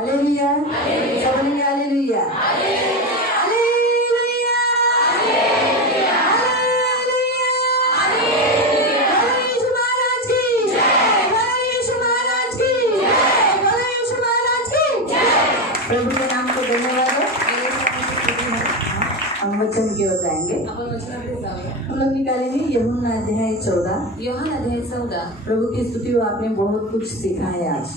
Hallelujah, सब बोलेंगे hallelujah, hallelujah, hallelujah, यीशु महाराज की जय, यीशु महाराज की जय, यीशु महाराज की जय। प्रभु के नाम को धन्यवाद हो। हम वचन की ओर जाएंगे। हम लोग निकालेंगे यूहन्ना अध्याय 14। प्रभु की स्तुति हो, आपने बहुत कुछ सीखा है आज।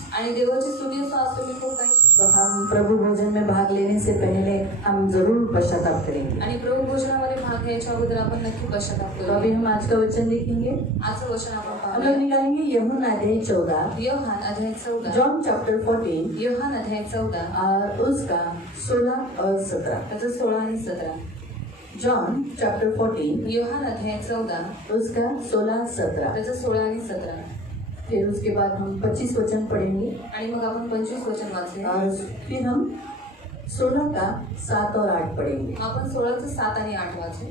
तो हम प्रभु भोजन में भाग लेने से पहले हम जरूर पश्चाताप करेंगे। प्रभु भोजनामध्ये भाग घ्यायच्या अगोदर आपण नक्की पश्चाताप तो करू। अभी हम आज का वचन देखेंगे। आजचं वचन आपण हम पाहूया। लोग निकालेंगे यूहन्ना अध्याय 14, यूहन्ना अध्याय 14, जॉन चैप्टर 14 यूहन्ना अध्याय 14 और उसका 16 और 17। त्याचं 16 आणि 17। जॉन चैप्टर 14 यूहन्ना अध्याय 14 उसका 16, 17। त्याचं 16 आणि 17। फिर उसके बाद हम 25 वचन पढ़ेंगे आणि मग आपण 25 वचन वाचले। और फिर हम 16 का 7 और 8 पढ़ेंगे। आपण 16चं 7 आणि 8 वाचले।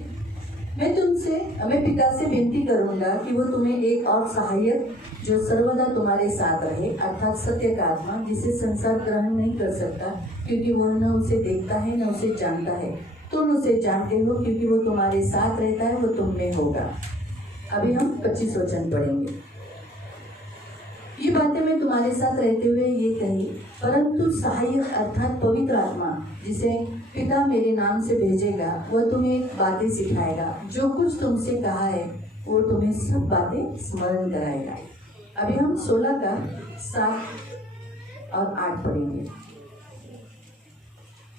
मैं पिता से विनती करूंगा कि वो तुम्हें एक और सहायक जो सर्वदा तुम्हारे साथ रहे, अर्थात सत्य का आत्मा, जिसे संसार ग्रहण नहीं कर सकता क्योंकि वह न उसे देखता है न उसे जानता है। तुम उसे जानते हो क्योंकि वो तुम्हारे साथ रहता है, वो तुम में होगा। अभी हम 25 वचन पढ़ेंगे। ये बातें मैं तुम्हारे साथ रहते हुए ये कही, परंतु सहायक अर्थात पवित्र आत्मा, जिसे पिता मेरे नाम से भेजेगा, वह तुम्हें बातें सिखाएगा, जो कुछ तुमसे कहा है वो तुम्हें सब बातें स्मरण कराएगा। अभी हम 16 का 7 और 8 पढ़ेंगे।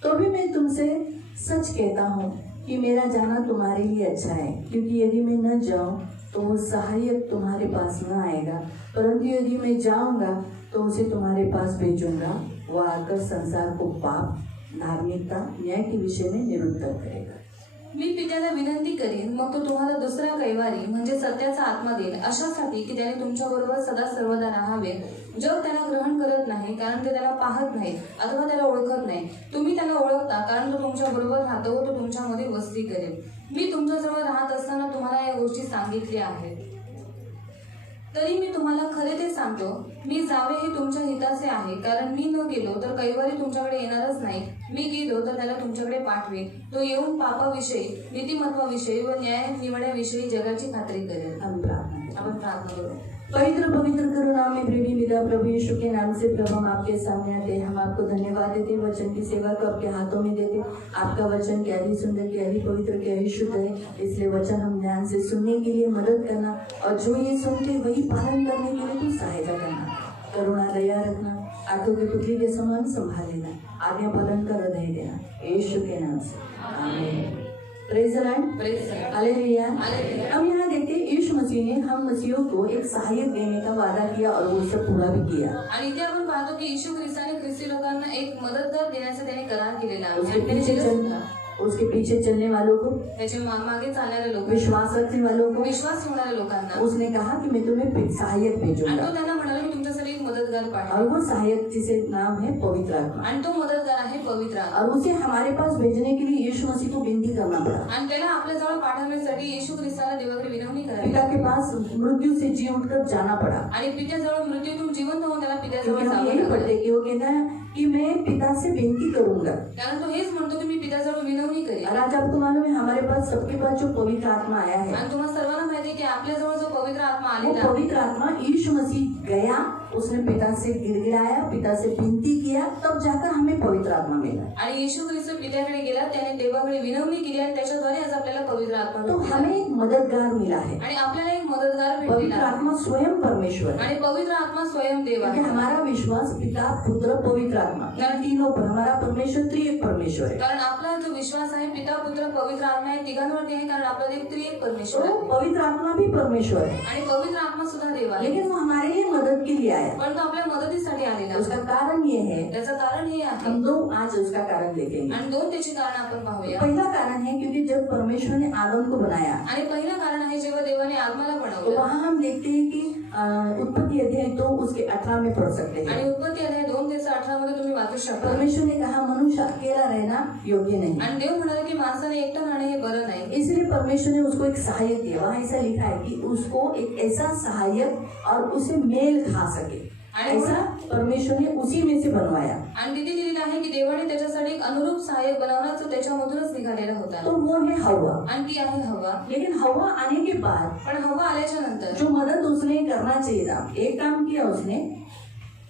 तो भी मैं तुमसे सच कहता हूँ कि मेरा जाना तुम्हारे लिए अच्छा है, क्योंकि यदि मैं न जाऊँ तो वो सहायक तुम्हारे पास न आएगा, परंतु यदि मैं जाऊंगा तो उसे तुम्हारे पास भेजूंगा। वह आकर संसार को पाप, धार्मिकता, न्याय के विषय में निरुत्तर करेगा। मी पित्याला विनंती करीन, मग तो तुम्हाला दुसरा कैवारी म्हणजे सत्याचा आत्मा देईल, अशासाठी की त्याने तुमच्या बरोबर सदा सर्वदा राहावे। जग त्याला ग्रहण करत नाही, कारण ते त्याला पाहत नाहीत अथवा त्याला ओळखत नाही। तुम्ही त्याला ओळखता, कारण तो तुमच्या बरोबर राहतो व तो तुमच्यामध्ये वस्ती करेल। मी तुमच्याजवळ राहत असताना तुम्हाला या गोष्टी सांगितल्या आहेत। तरी मी तुम्हाला खरे ते सांगतो, मी जावे हे तुमच्या हिताचे आहे, कारण मी न गेलो तर कैवारी तुमच्याकडे येणारच नाही। मी गेलो तर त्याला तुमच्याकडे पाठवेन। तो येऊन पापाविषयी, नीतिमत्वाविषयी व न्याय निवड्याविषयी जगाची खात्री करेल। आपण प्रार्थना करू। पवित्र पवित्र करुणा में प्रेमी पिता प्रभु यीशु के नाम से प्रभु हम आपके सामने आते हैं। हम आपको धन्यवाद देते, वचन की सेवा को आपके हाथों में देते। आपका वचन क्या ही सुंदर, क्या ही पवित्र, क्या ही शुद्ध है, इसलिए वचन हम ध्यान से सुनने के लिए मदद करना, और जो ये सुनते वही पालन करने के लिए तो सहायता करना। करुणा दया रखना, आंखों की पुतली के समान संभाल लेना, आज्ञा पालन कर हृदय देना, यीशु के नाम से आमीन। Praise the Lord, hallelujah. हम यहाँ देखते हैं यीशु मसीह ने हम मसीहों को एक सहायक देने का वादा किया और वो सब पूरा भी किया। आणि इथे आपण पाहतो की येशू ख्रिस्ताने ख्रिस्ती लोकांना एक मदतगार देण्याचा त्याने करार केलेला आहे। उसके पीछे चलने वालों को, त्याचे मागे चालणाऱ्या लोक, विश्वास रखने वालों को, विश्वास ठेवणाऱ्या लोकांना उसने कहा कि मैं तुम्हें सहायक आणि भेजूंगा। तो त्यांना म्हणाला मी तुमच्यासाठी एक मदतगार और पाठवेन, वो सहायक जिसे नाम है पवित्र आत्मा, आणि तो मदतगार आहे पवित्र आत्मा। और उसे हमारे पास भेजने के लिए यीशु मसीह को विनती करना पड़ा। आणि त्याला आपल्या जवळ पाठवण्यासाठी येशू ख्रिस्ताला देवाकडे विनवणी करावी, पिता के पास मृत्यू से जी उठकर जाना पड़ा। आणि पित्याजवळ मृत्यूतून जिवंत होऊन त्याला पित्याजवळ क्योंकि हम जावं यही लागलं। पढ़ते कि वो कहता है कि मैं पिता से विनती करूंगा। कारण तो हेच म्हणतो की मी पित्याजवळ विनवणी करेन। और आज आपको मालूम है हमारे पास सबके पास जो पवित्र आत्मा आया है, आणि तुम्हाला सर्वांना माहिती आहे की आपल्याजवळ जो पवित्र आत्मा वो आलेला आहे, पवित्र आत्मा यीशु मसीह गया, उसने पिता से गिड़गिड़ाया, पिता से विनती किया, तब जाकर हमें पवित्र आत्मा मिला। आणि येशू ख्रिस्त पित्याकडे गेला, त्याने देवाकडे विनवणी केली आणि त्याच्याद्वारे आज आपल्याला पवित्र आत्मा तो भेटला। हमें एक मददगार मिला है। आणि आपल्याला एक मदतगार भेटलेला पवित्र आहे। आत्मा स्वयं परमेश्वर है। आणि पवित्र आत्मा स्वयं देव क्योंकि आहे। हमारा विश्वास पिता, पुत्र, पवित्र आत्मा, इन तीनों पर, हमारा परमेश्वर त्रिएक परमेश्वर है। कारण आपला जो विश्वास आहे पिता, पुत्र, पवित्र आत्मा या तिघांवरती आहे, कारण आपला देव त्रिएक परमेश्वर तो आहे। पवित्र आत्मा भी परमेश्वर है, आणि पवित्र आत्मा सुद्धा देव आहे, लेकिन वो हमारे लिए मदद के लिए आया। पण तो आपल्या मदतीसाठी आलेला उसका आहे। कारण ये है, त्याचं कारण हे आहे, हम दो आज उसका कारण देखेंगे। आणि दोन त्याची कारण आपण पाहूया। पहला कारण है क्योंकि जब परमेश्वर ने आदम को बनाया, आणि पहिलं कारण आहे जेव्हा देवाने आत्माला तो बनवलं। वहाँ हम देखते हैं कि उत्पत्ति अध्याय 2 उसके 18 में पढ़ सकते हैं। आणि उत्पत्ती अध्याय 2:18 मध्ये तुम्ही वाचू शकता। परमेश्वर ने कहा मनुष्य अकेला रहना योग्य नहीं, आणि देव म्हणाले की माणसाने एकटं राहणे हे बरं नाही, इसलिए परमेश्वर ने उसको एक सहायक दिया। वहाँ ऐसा लिखा है कि उसको एक ऐसा सहायक और उसे मेल खा सके। आणि ऐसा परमेश्वर ने उसी में से बनवाया। आणि तिथे लिहिलेलं आहे की देवाने त्याच्यासाठी एक अनुरूप सहाय्यक बनवला जो त्याच्यामधूनच निघालेला होता तो वो है हवा। आणि ती आहे हवा। लेकिन हवा आने के बाद पण हवा आल्याच्या नंतर जो मदद उसने करना चाहिए था, एक काम किया उसने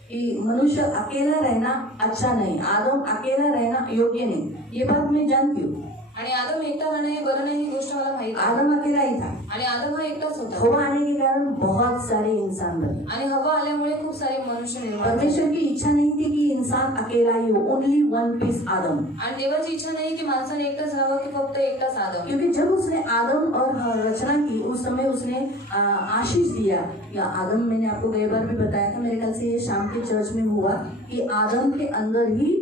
कि मनुष्य अकेला रहना अच्छा नहीं, आदम अकेला रहना योग्य नहीं, ये बात मैं जानती हूँ। आणि आदम एकटा राहणं हे बरं नाही ही गोष्ट मला माहित आहे। आदम अकेला ही था। आणि आदम हा एकटाच होता। हवा आने के कारण बहुत सारे इंसान बने। आणि हवा आल्यामुळे खूप सारे मनुष्य निर्माण झाले। परमेश्वर की इच्छा नहीं थी कि इंसान अकेला ही हो, ओनली वन पीस आदम। आणि देवाची इच्छा नाही की माणसाने एकटाच राहावं की फक्त एकटाच आदम। क्योंकि जब उसने आदम और रचना की उस समय उसने आशीष दिया। या आदम, मैंने आपको कई बार भी बताया था, मेरे ख्याल से ये शाम के चर्च में हुआ कि आदम के अंदर ही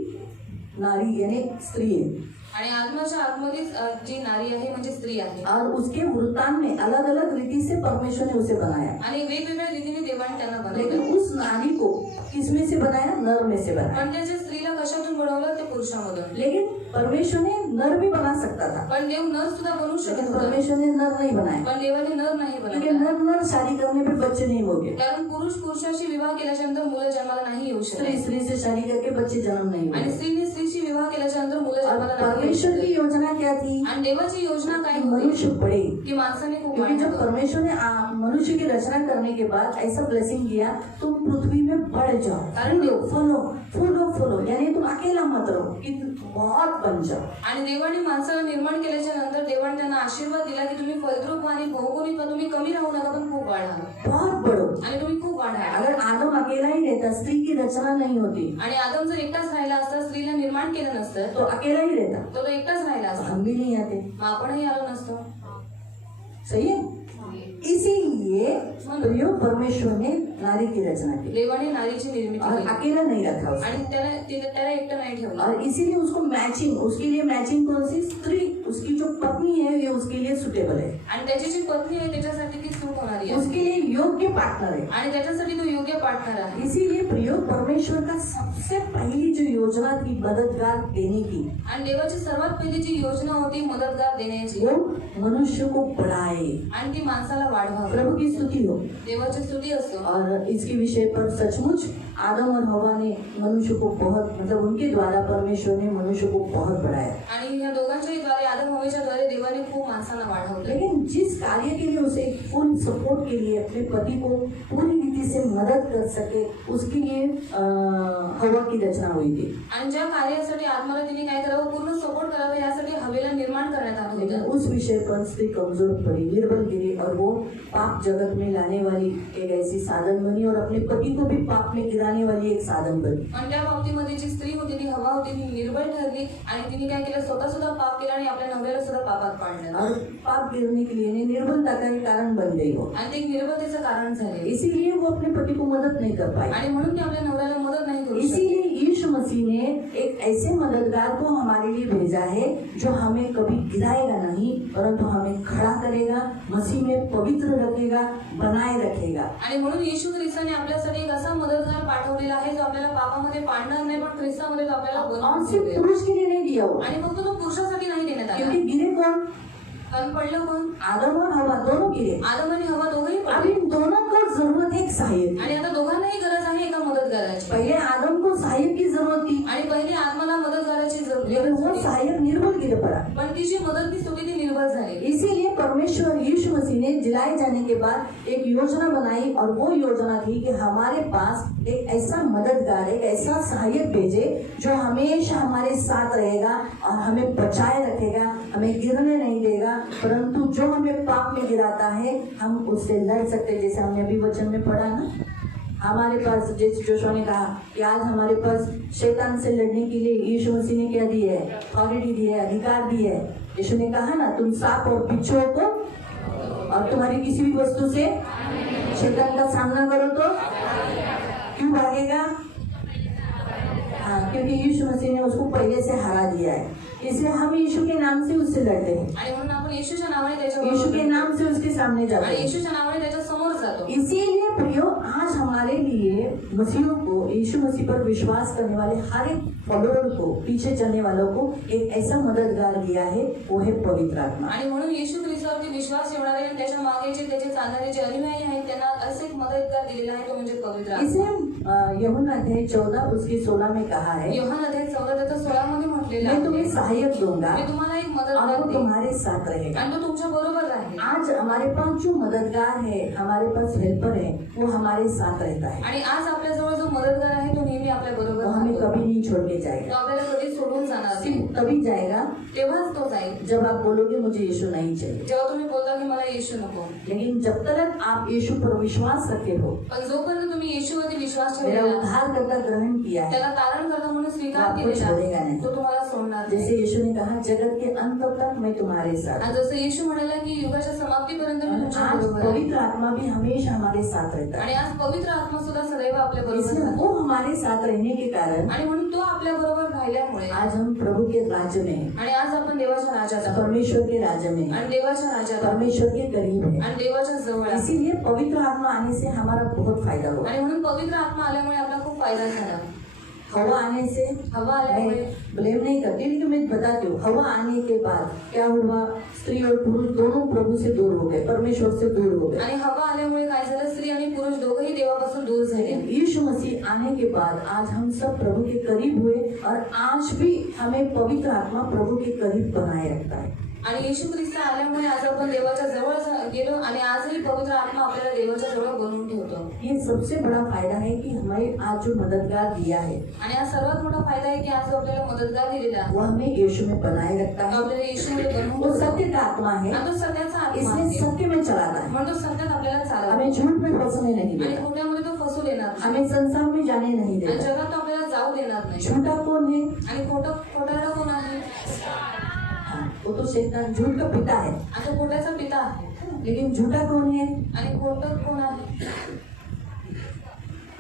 नारी यानी स्त्री है आणि आत्माच्या आतमध्ये जी नारी आहे म्हणजे स्त्री आहे। और उसके वृत्तांत में अलग अलग रीति से परमेश्वर ने उसे बनाया। आणि वेगवेगळ्या रीतीने देवाने त्यांना लेकिन बनवलं। उस नारी को किसमें से बनाया? नर में से बनाया। पण त्याच्या स्त्रीला कशातून बनवलं? ते पुरुषामधून। लेकिन परमेश्वर ने नर भी बना सकता था, पण देव नर सुद्धा बनवू शकत लेकिन होता। परमेश्वर ने नर नहीं बनाया। पण देवाने नर नाही क्योंकि बनवला। नर नर शादी करने पे बच्चे नहीं होंगे। कारण पुरुष पुरुषाशी विवाह केल्याच्या नंतर मुलं जन्माला नाही येऊ स्त्री शकत। स्त्री से शादी करके बच्चे जन्म नहीं आणि होंगे। स्त्रीने स्त्रीशी विवाह केल्याच्या नंतर मुलं और जन्माला नाही येऊ परमेश्वर की शकत। योजना क्या थी? आणि देवाची योजना काय कि होती? मनुष्य बढ़े। की माणसाने खूप क्योंकि जब वाढावं। परमेश्वर ने मनुष्य की रचना करने के बाद ऐसा ब्लेसिंग दिया, तुम पृथ्वी में बढ़ जाओ, फूलो फूलो फूलो फूलो, यानी तुम अकेला मत रहो, कि बहुत बन जाओ। आणि देवाने माणसाला निर्माण केल्याच्या नंतर देवाने त्यांना आशीर्वाद दिला की तुम्ही फलद्रूप आणि बहुगुणित व्हा, तुम्ही कमी राहू नका पण खूप वाढा बहुत बढ़ो। आणि तुम्ही खूप वाढा। अगर आदम अकेला ही रहता, स्त्री की रचना नहीं होती, आणि आदम जर एकटाच राहिला असता, स्त्रीला निर्माण केलं नसतं, तो अकेला ही रहता, तो एकटाच राहिला तो असता, हम भी नहीं आते। मग आपणही आलो नसतो। सही है। इसीलिए प्रियो परमेश्वर ने नारी की रचना की देवाने नारीची निर्मिती और केली अकेला नहीं रखा उसको। आणि त्याला एकटं नाही ठेवलं। और इसीलिए उसको मैचिंग, उसके लिए मैचिंग कौन सी? स्त्री, उसकी जो पत्नी है ये उसके लिए सुटेबल है, आणि त्याची जी पत्नी आहे त्याच्यासाठी ती सूट होणारी आहे उसके लिए योग्य पार्टनर है। आणि त्याच्यासाठी तो योग्य पार्टनर आहे। इसीलिए प्रियो परमेश्वर का सबसे पहली जो योजना थी मददगार देने की, आणि देवाची सर्वात पहिली जी योजना होती मदतगार देण्याची, वो मनुष्य को बढ़ाए। आणि ती माणसाला वाढवावी। प्रभु की स्तुति हो। देवाची स्तुती असो। और इसके विषय पर सचमुच आदम और हवा ने मनुष्य को बहुत, मतलब उनके द्वारा परमेश्वर ने मनुष्य को बहुत बढ़ाया। आणि या दोघांच्याही द्वारे, आदम हवेच्या द्वारे देवाने खूप माणसांना वाढवलं। लेकिन जिस कार्य के लिए उसे फुल सपोर्ट के लिए अपने पति को पूरी रीति से मदद कर सके, उसके लिए हवा की रचना हुई थी। आणि ज्या कार्यासाठी आत्माला तिने काय करावं, पूर्ण सपोर्ट करावं, यासाठी हवेला निर्माण करण्यात आलं लेकिन होतं। उस विषय पर स्त्री कमजोर पड़ी, निर्बल गिरी, और वो पाप जगत में लाने वाली एक ऐसी साधन बनी और अपने पति को भी पाप में गिराने वाली एक साधन बनी। पण त्या बाबतीमध्ये जी स्त्री होती ती हवा होती, ती निर्बळ ठरली आणि तिने काय केलं, स्वतः सुद्धा पाप केला आणि आपल्या नवऱ्याला सुद्धा पापात पाडलं और पाप गिरने के लिए निर्बलता का एक कारण बन गई वो। आणि ते निर्बलतेचं कारण झाले। इसीलिए वो अपने पति को मदद नहीं कर पाई। आणि म्हणून ती आपल्या नवऱ्याला मदत नाही करू शकत। इसीलिए यीशु मसीह ने एक ऐसे मददगार को हमारे लिए भेजा है जो हमें कभी गिराएगा नहीं, परंतु हमें खड़ा करेगा, मसीह में पवित्र रखेगा, बनाए रखेगा। आणि म्हणून येशू ख्रिस्ताने आपल्यासाठी एक असा मदतगार पाठवलेला आहे जो आपल्याला पापामध्ये पाडणार नाही, पण ख्रिस्तामध्ये तो आपल्याला और बनवून सिर्फ ठेवेल। पुरुष के लिए नहीं दिया हुआ, आणि फक्त तो पुरुषासाठी नाही देण्यात आला। क्योंकि गिरे कौन? कारण पडलं कोण? आदम और हवा दोनों गिरे। आदम आणि हवा दोघंही अब पडले इन दोनों को जरूरत है एक सहायक की। आणि आता दोघांनाही गरज आहे एका मदतगाराची। पहले आदम को सहायक की जरूरत थी, आणि पहिले आत्माला मदतगाराची लेकिन जरूरत वो होती, सहायक निर्बल गिर पड़ा। पण ती जी मदतनीस होती ती निर्बळ झाली। इसीलिए परमेश्वर यीशु मसीह ने जिलाए जाने के बाद एक योजना बनाई, और वो योजना थी कि हमारे पास एक ऐसा मददगार, एक ऐसा सहायक भेजे जो हमेशा हमारे साथ रहेगा और हमें बचाए रखेगा, हमें गिरने नहीं देगा, परंतु जो हमें पाप में गिराता है हम उससे लड़ सकते। जैसे हमने अभी वचन में पढ़ा ना, हमारे पास, जैसे जोशुआ ने कहा कि आज हमारे पास शैतान से लड़ने के लिए यीशु मसीह ने क्या दी है? अथॉरिटी दी है, अधिकार दी है। यीशु ने कहा ना, तुम सांप और बिच्छुओं को और तुम्हारी किसी भी वस्तु से शैतान का सामना करो तो क्यों भागेगा? हाँ, क्योंकि यीशु मसीह ने उसको पहले से हरा दिया है। इसलिए हम यीशु के नाम से उससे लड़ते हैं, आणि म्हणून आपण येशूच्या नावाने यीशु त्याच्याबरोबर के नाम से उसके सामने जाते आणि हैं। येशूच्या नावाने त्याच्या समोर जातो। इसीलिए प्रियो, आज हमारे लिए मसीहों को, यीशु मसीह पर विश्वास करने वाले हर एक फॉलोअर को, पीछे चलने वालों को एक ऐसा मददगार दिया है, वो है पवित्र आत्मा। आणि म्हणून येशू ख्रिस्तावरती विश्वास ठेवणारे आणि त्याच्या मागेचे त्याचे चालणारे जे अनुयायी आहेत त्यांना असे एक मदतगार दिलेला आहे, तो म्हणजे पवित्र आत्मा। इसे यूहन्ना अध्याय 14 उसकी 16 में कहा है, योहान अध्याय 14:16 मध्ये म्हटलेलं मैं तुम्हें आहे, सहायक दूंगा मी तुम्हाला एक और मदतगार वो देईन तुम्हारे साथ रहेगा। आणि तो तुमच्या बरोबर राहील। आज हमारे पास जो मददगार है, हमारे पास हेल्पर है, वो हमारे साथ रहता है, आणि आज आपल्या जवळ जो मदतगार आहे तो नेहमी आपल्या बरोबर वो हमें राहतो। कभी नहीं छोड़ के तो जाएगा। आपल्याला कधी सोडून जाणार नाही, सिर्फ तभी जाएगा तेव्हाच तो जाईल जब आप बोलोगे मुझे यीशु नहीं चाहिए। जेव्हा तुम्ही बोलता की मला येशू नको। लेकिन जब तक आप यीशु पर विश्वास रखे हो, पण जोपर्यंत तुम्ही येशूवरती विश्वास मेरा ठेवलेला उद्धारकर्ता ग्रहण किया है, त्याला तारण करता म्हणून स्वीकार आपको केलेला छोड़ेगा आहे, नहीं। तो तुम्हाला सोडणार नाही। जैसे यीशु ने कहा, जगत के अंत तक मैं तुम्हारे साथ आणि हूं। जसं येशू म्हणाला की युगाच्या समाप्तीपर्यंत मी तुमच्या आज बरोबर आहे। पवित्र आत्मा भी हमेशा हमारे साथ रहता आणि है, आज पवित्र आत्मा सुद्धा सदैव आपल्या बरोबर इसलिए राहतो। वो हमारे साथ रहने के कारण आणि म्हणून तो आपल्या बरोबर राहिल्यामुळे आज हम प्रभु के राज्य में हैं, आणि आज आपण देवाच्या राज्यात आहोत परमेश्वर के राज्य में हैं, आणि देवाच्या राज्यात आहोत परमेश्वर के करीब है। आणि देवाच्या जवळ आहोत। इसीलिए पवित्र आत्मा आने से हमारा बहुत फायदा हुआ। आणि म्हणून पवित्र आत्मा आल्यामुळे आपला खूप फायदा झाला। हवा आने से, हवा आल्यामुळे मैं ब्लेम नहीं करती, लेकिन मैं बताती हूँ, हवा आने के बाद क्या हुआ, स्त्री और पुरुष दोनों प्रभु से दूर हो गए, परमेश्वर से दूर हो गए। आणि हवा आल्यामुळे काय झालं, स्त्री आणि पुरुष दोघंही देवापासून दूर झाले। लेकिन यीशु मसीह आने के बाद आज हम सब प्रभु के करीब हुए, और आज भी हमें पवित्र आत्मा प्रभु के करीब बनाए रखता है। आणि येशू ख्रिस्त आल्यामुळे आज आपण देवाच्या जवळ गेलो आणि आजही पवित्र आत्मा आपल्याला देवाच्या जवळ बनवून ठेवतो। ये सबसे बड़ा फायदा है कि हमें आज जो मददगार दिया है, आणि हा सर्वात मोठा फायदा आहे की आज जो आपल्याला मदतगार दिलेला आहे वो हमें यीशु में बनाए रखता तो है। आपल्याला येशूमध्ये बनवून वो ठेवतो। सत्य का आत्मा है, आणि तो सत्याचा आत्मा इसलिए आहे, सत्य में चलाता है, म्हणून तो सत्यात आपल्याला चालवतो हमें झूठ में फंसने नहीं आणि देता, खोट्यामध्ये तो फसू देणार नाही हमें संसार में जाने नहीं आणि देता। जगात तो आपल्याला जाऊ देणार नाही। झूठा कौन है? आणि खोटारडा कोण आहे? हाँ, वो तो शैतान झूठ का पिता है, आता खोट्याचा पिता आहे, लेकिन झूठा कौन है? आणि खोटं कोण आहे?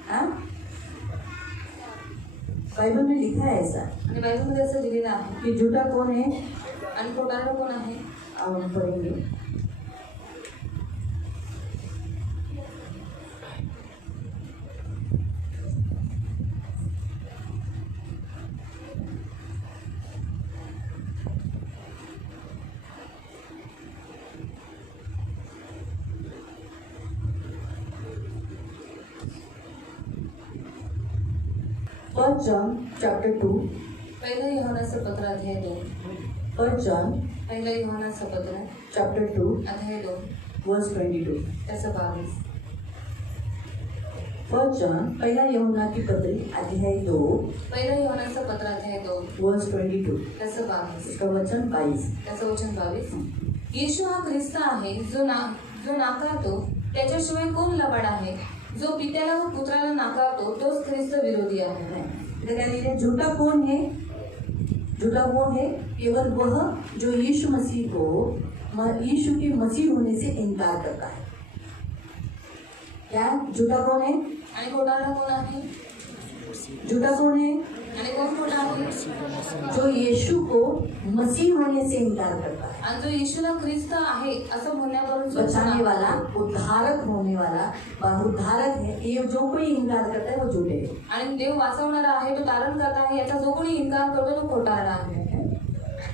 हाँ? बाइबल में लिखा है ऐसा आणि बायबलमध्ये असं लिहिलेलं आहे कि झूठा कौन है। आणि खोटारडा कोण आहे? अब हम पढ़ेंगे। फर्स्ट जॉन चैप्टर 2, पहिलं योहानाचं पत्र अध्याय 2, फर्स्ट जॉन पहिलं योहानाचं पत्र चैप्टर 2 अध्याय 2 वर्स 22। त्याचं 22। फर्स्ट जॉन पहला यूहन्ना की पत्री अध्याय 2 पहिलं योहानाचं पत्र अध्याय 2 वर्स 22, त्याचं 22, इसका वचन 22। त्याचं वचन 22। येशू हा ख्रिस्त आहे जो नाकारतो त्याच्याशिवाय कोण लबाड आहे? जो पित्याला व पुत्राला नाकारतो तोच ख्रिस्त विरोधी आहे। है झूठा कौन है? झूठा कौन है? केवल वह जो यीशु मसीह को, यीशु के मसीह होने से इनकार करता है। क्या झूठा कौन है? आणि खोटारडा कोण आहे? झूठा कौन है? आणि कोण खोटा आहे? जो यीशु को मसीह होने से इनकार करता है। आणि जो येशूला ख्रिस्त आहे असं म्हणण्यावरून बचाने वाला, उद्धारक होने वाला, उद्धारक है, ये जो कोई इनकार करता है वो झूठे है। आणि देव वाचवणारा आहे, तो तारण करता आहे, याचा जो कोणी इन्कार करतो तो खोटारडा आहे।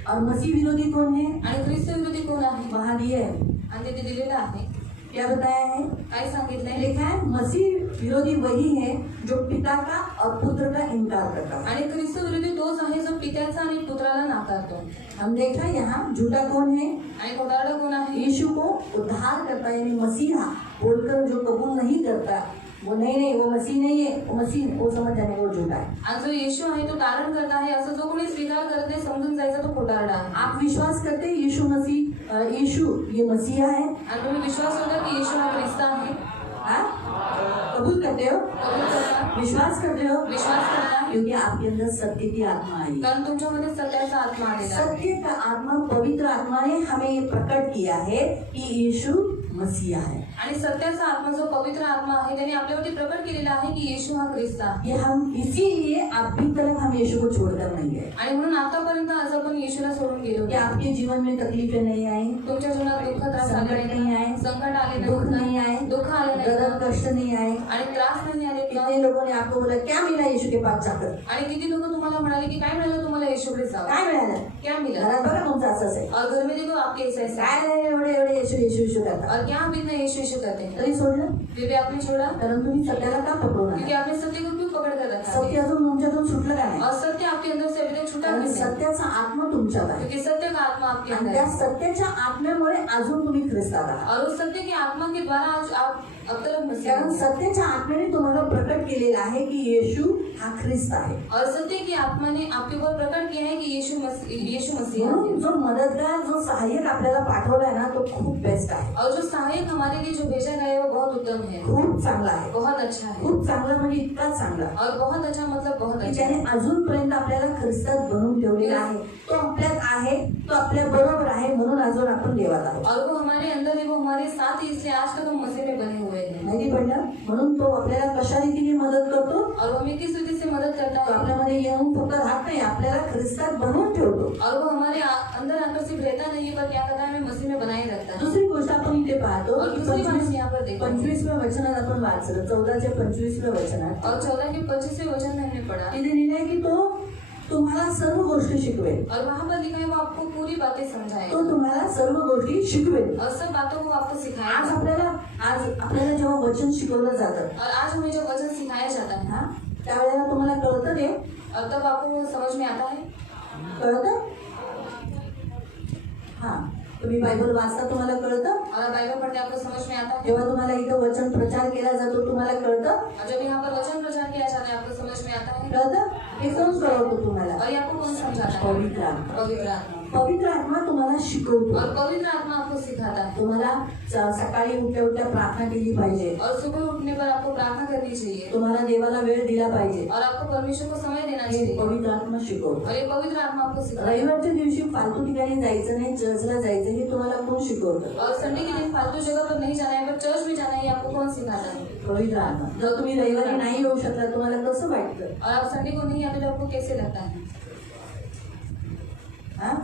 और मसीह विरोधी कौन है? आणि ख्रिस्त विरोधी कोण आहे? वहां दिया है, आणि ते दिलेलं आहे। क्या बताया है? काय सांगितलंय? लिखा है मसीह विरोधी वही है जो पिता का और पुत्र का इनकार करता है। आणि ख्रिस्त विरोधी तोच आहे जो पित्याचा आणि पुत्राला नाकारतो। हम देखा यहाँ झूठा कौन है? आणि खोटारडा कोण आहे? यीशु को उद्धार करता है, यानी मसीहा बोलकर जो कबूल नहीं करता, वो नहीं वो मसीह नहीं है, वो मसीह, वो समझ जाने वो झूठा है। आणि जो येशू आहे तो तारण करता आहे असं जो कोणी स्वीकार करत नाही समजून जायचा तो खोटारडा आहे। आप विश्वास करते हैं यीशु मसीह, यीशु ये मसीहा है? आणि तुम्ही विश्वास करता की येशू हा ख्रिस्त आहे? हाँ? कबूल करते हो? कबूल करता? विश्वास करते हो? विश्वास करता? क्योंकि आपके अंदर सत्य की आत्मा आई। कारण तुमच्यामध्ये सत्याचा आत्मा आलेला आहे। सत्य का आत्मा, पवित्र आत्मा ने हमें ये प्रकट किया है कि यीशु मसीहा है। आणि सत्याचा आत्मा जो पवित्र आत्मा आहे त्याने आपल्यावरती प्रकट केलेला आहे की येशू हा ख्रिस्त आहे। ये हम इसीलिए अभी तक हम यीशु को छोड़कर नहीं गए, आणि म्हणून आतापर्यंत आज आपण येशूला सोडून गेलो कि नाही. आपके जीवन में तकलीफें नहीं आई, तुमच्या जीवनात दुःख त्रास आले संकट नहीं आए, संकट आले दुख नहीं नाही, आए, दुःख आले नाही दर्द कष्ट नहीं आए. आणि त्रास नाही आले का? कितने लोगों ने आपको बोला क्या मिला यीशु के पास जाकर, आणि किती लोक तुम्हाला म्हणाले की काय मिळालं तुम्हाला येशूकडे जावं? काय मिळालं? क्या मिला? घरात बघा तुमचं असंच आहे, और घर में देखो आपके ऐसा ऐसा है. काय नाही एवढे एवढे येशू येशू येशू करतात, और क्या आप इतना यीशु यीशु करते हैं? तरी सोडलं. फिर भी आपने छोड़ा कारण तुम्ही सत्याला का पकडून क्योंकि आला? आपने सत्य को क्यों पकड़ कर रखा है? सत्य अजून तुमच्यातून सुटलं का नाही? और सत्य आपके अंदर से अभी तक छूटा कारण क्यों नहीं? सत्याचा आत्मा तुमच्यात आहे क्योंकि सत्य का आत्मा आपके आणि अंदर त्या है. सत्याच्या आत्म्यामुळे अजून तुम्ही ख्रिस्तात आहात. और उस सत्य की आत्मा के द्वारा आज आप अब तक मसीह कारण हैं. सत्याच्या आत्म्याने तुम्हाला प्रकट केलेला आहे की येशू हा ख्रिस्त आहे. और सत्य की आत्मा ने आपके ऊपर प्रकट किया है कि यीशु मसीह म्हणून है. जो मदतगार जो सहाय्यक आपल्याला पाठवलाय ना तो खूप बेस्ट आहे, और जो सहायक हमारे लिए जो भेजा गया है वो बहुत उत्तम है, खूप चांगला आहे. बहुत अच्छा है. खूप चांगला म्हणजे इतका चांगला और बहुत अच्छा मतलब बहुत की अच्छा त्याने है. अजूनपर्यंत आपल्याला ख्रिस्तात बनवून ठेवलेला आहे. तो आपल्यात आहे, तो आपल्या बरोबर आहे, म्हणून अजून आपण देवात आहोत. और वो हमारे अंदर है, वो हमारे साथ ही, इसलिए आज तक हम मसीह में बने हुए हैं. माहिती पडलं? म्हणून तो आपल्याला कशा रीतीने मदत करतो? और वो हमें किस रीति से मदद करता तो है? आपल्यामध्ये येऊन फक्त राहत नाही, आपल्याला ख्रिस्तात बनवून ठेवतो. और वो हमारे अंदर आकर सिर्फ रहता नहीं है, पर क्या करता है, हमें मसीह में बनाए रखता है. दुसरी गोष्ट आपण इथे पाहतो और की दूसरी बात यहाँ पर देखो, 25व्या वचनात आपण वाचलं, 14च्या 25व्या वचनात और 14 के 25वें वचन में हमने पढ़ा, तिथे लिहिलंय की तो तुम्हाला सर्व गोष्टी शिकवेल. और वहाँ पर लिखा है वो आपको पूरी बातें समझाएगा तो तुम्हाला सर्व गोष्टी शिकवेल. और सब बातों को आपको आज सिखाएगा. आपल्याला जेव्हा वचन शिकवलं जातं और आज हमें जो वचन सिखाया जाता है, हा त्यावेळेला तुम्हाला कळतं ते, और तब आपको वो समझ में आता है. कळतं? हा तुम्ही बायबल वाचता तुम्हाला कळतं. और आप बाइबल पढ़ते आपको समझ में आता है. जेव्हा तुम्हाला इथं वचन प्रचार केला जातो तुम्हाला कळतं. और जब यहाँ पर वचन प्रचार किया जाता है आपको समझ में आता है. कळतं? हे कोण कळवतो तुम्हाला? और ये आपको कौन समझाता है? पवित्र आत्मा. पवित्र आत्मा. पवित्र आत्मा तुम्हाला शिकवतो. और पवित्र आत्मा आपको सिखाता है. तुम्हाला सकाळी उठल्या उठल्या प्रार्थना केली पाहिजे. और सुबह उठने पर आपको प्रार्थना करनी चाहिए. तुम्हाला देवाला वेळ दिला पाहिजे. और आपको परमेश्वर को समय देना हे चाहिए. पवित्र आत्मा शिकवतो. और ये पवित्र आत्मा आपको सिखाता है. रविवारच्या दिवशी फालतू ठिकाणी जायचं नाही, चर्चला जायचं हे तुम्हाला कोण शिकवतं? और संडे के दिन फालतू जगह पर नहीं जाना है, पर चर्च में जाना है, ये आपको कौन सिखाता है? पवित्र आत्मा. जर तुम्ही रविवारी नाही येऊ शकला तुम्हाला कसं वाटतं? और आप संडे को नहीं आते तो आपको कैसे लगता है? हा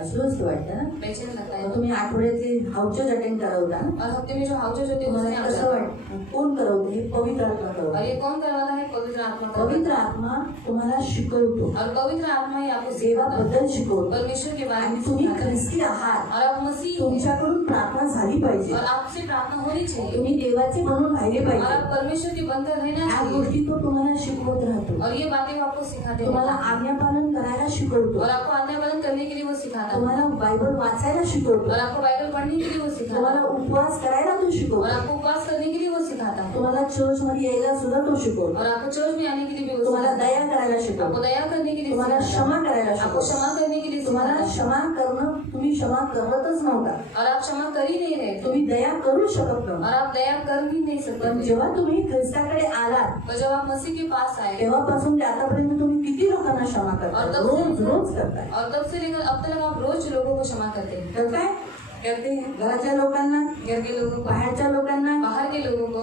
असंच वाटतं ना. बेचैन लगता है. मग तुम्ही आठवड्यातली हाऊचच अटेंड करवता ना, और हफ्ते में जो हाउसेज होते हैं उसमें तुम्हाला आप कसं जाते हैं. वाटतं? कोण करवते? हे पवित्र आत्मा और करवतो. ये कौन करवाता है? पवित्र आत्मा करवाता पवित्र है. आत्मा तुम्हाला शिकवतो, और पवित्र आत्मा ही आपको सिखाता है देवाबद्दल शिकवतो. परमेश्वर के बारे आणि में तुम्ही सिखाता है. ख्रिस्ती आहात, और आप मसीह हैं. तुमच्याकडून प्रार्थना झाली पाहिजे, और आपसे प्रार्थना होनी चाहिए. तुम्ही देवाचे बनून राहिले और पाहिजे. आप परमेश्वर के बनकर रहना या चाहिए. गोष्टी तो तुम्हाला शिकवत राहतो. और ये बातें वो आपको सिखाते तुम्हाला हैं. आज्ञापालन करायला शिकवतो. और आपको आज्ञा पालन करने के लिए वो सिखाता है. तुम्हाला बायबल वाचायला शिकवतो. और आपको बाइबल पढ़ने के लिए वो सिखाता तुम्हाला है. उपवास करायला तो और शिकवतो. आपको उपवास करने के लिए वो सिखाता है. तुम्हाला चर्च मध्ये यायला सुद्धा तो शिकवतो. और आपको चर्च में आने के लिए भी वो तुम्हाला सिखाता है. दया करायला आपको शिकवतो. दया करने के लिए तुम्हाला सिखाता है. क्षमा करायला आपको शिकवतो. क्षमा करने के लिए तुम्हाला सिखाता है. क्षमा करणं, तुम्ही क्षमा करतच नव्हता, और आप क्षमा कर ही नहीं रहे थे. तुम्ही दया करू शकत और नव्हता. आप दया कर ही नहीं सकते पण थे. जेव्हा तुम्ही ख्रिस्ताकडे आलात और जब आप मसीह के पास आए तेव्हापासून ते आतापर्यंत तुम्ही किती लोकांना क्षमा करता? और तब से रोज रोज करताय. और तब से लेकर अब तक आप रोज लोगों को क्षमा करते हैं. करताय करते हैं. घराच्या लोकांना, घर के लोगों को, बाहेरच्या लोकांना बाहर के लोगों को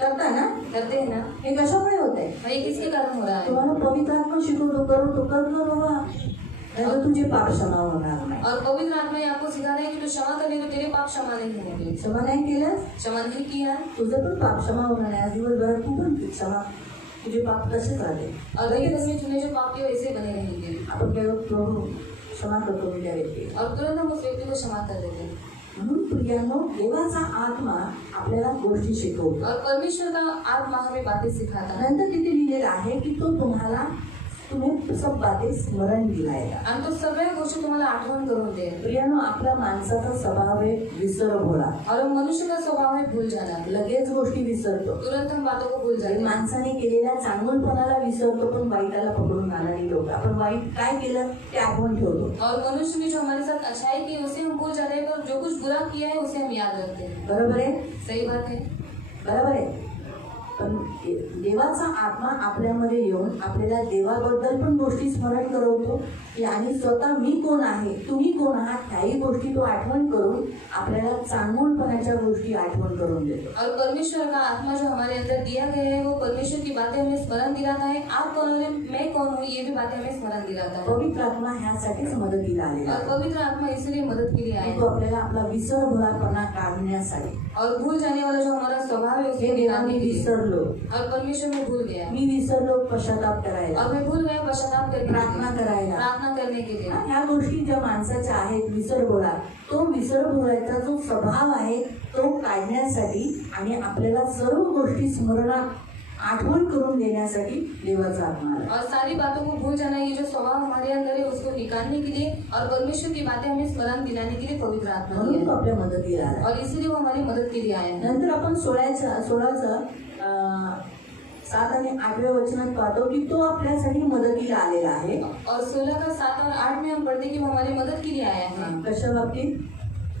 करता ना. करते हैं ना. हे कशामुळे होतंय? भाई किसके कारण हो रहा है? तुम्हाला पवित्र आत्मा शिकवतो, करू कर ना बाबा, नाहीतर तुझे पाप क्षमा होणार नाही. और पवित्र आत्मा ये आपको सिखा रहा है कि तू क्षमा करने तो तेरे पाप क्षमा नहीं होंगे. क्षमा नाही केलंस क्षमा नहीं किया तुझं पण पाप क्षमा होणार नाही. आज दिवसभरात तू पण क्षमा, तुझे पाप तसेच राहते. और वही दिन में तूने जो पाप किए वैसे बने रहेंगे. आपण काय प्रभू क्षमा करतो मी त्या व्यक्तीला. और तुरंत हम उस व्यक्ति को क्षमा कर देते हैं. म्हणून प्रियानो, देवाचा आत्मा आपल्याला गोष्टी शिकवतो. और परमेश्वर का आत्मा हमें बातें सिखाता है. नंतर तिथे लिहिलेलं आहे की तो तुम्हाला, तुम्ही सब बातें स्मरण दिलायला. आणि तो सगळ्या गोष्टी तुम्हाला आठवण करून देईल. प्रियानो, आपला माणसाचा स्वभाव आहे विसर भोळा. और मनुष्य का स्वभाव है भूल जाना. लगेच गोष्टी विसरतो. तुरंत हम बातों को भूल जाते हैं. माणसाने केलेल्या चांगुलपणाला विसरतो, पण वाईटाला पकडून राहणारी लोक. आपण वाईट काय केलं ते आठवण ठेवतो. और मनुष्य ने जो हमारे साथ अच्छाई की उसे हम भूल जाते हैं, पर जो कुछ बुरा किया है उसे हम याद रखते हैं. बरोबर आहे? सही बात है. बरोबर आहे. पण देवाचा आत्मा आपल्यामध्ये येऊन आपल्याला देवाबद्दल पण गोष्टी स्मरण करवतो की आणि स्वतः मी कोण आहे, तुम्ही कोण आहात, ह्याही गोष्टी तो आठवण करून आपल्याला चांगुलपणाच्या गोष्टी आठवण करून देतो. और परमेश्वर का आत्मा जो हमारे अंदर दिया गया है वो परमेश्वर की बातें हमें स्मरण दिलाता है. आप कौन हो, मैं कौन हूँ, ये भी बातें हमें स्मरण दिलाता है. पवित्र आत्मा ह्यासाठीच मदतीला आलेला और आहे. पवित्र आत्मा इसलिए मदद के लिए आया तो है. आपल्याला आपला विसरभोळापणा काढण्यासाठी. और भूल जाने वाला जो हमारा स्वभाव है हे उसको देवा निकालने मी के लिए. विसरलो, और परमेश्वर में भूल गया. मी विसरलो पश्चाताप करायला, और मैं भूल गया पश्चाताप करने के प्रार्थना लिए. करायला. प्रार्थना करने के लिए. ह्या गोष्टी ज्या माणसाच्या आहेत विसरभोळा, तो विसरभोळ्याचा जो स्वभाव आहे तो काढण्यासाठी आणि आपल्याला सर्व गोष्टी स्मरणात आठवण करून देण्यासाठी देवाचा आत्मा आला. और सारी बातों को भूल जाना, ये जो स्वभाव हमारे अंदर है उसको निकालने के लिए और परमेश्वर की बातें हमें स्मरण दिलाने के लिए पवित्र आत्मा म्हणून तो दिया. आपल्या मदतीला आला. और इसलिए वो हमारी मदद के लिए आया है. नंतर आपण 16चं 7 आणि 8व्या वचनात पाहतो की तो आपल्यासाठी मदतीला आलेला आहे. और 16 का 7 और 8 में हम पढ़ते हैं कि वो हमारी मदद के लिए आया है. कशा बाबतीत?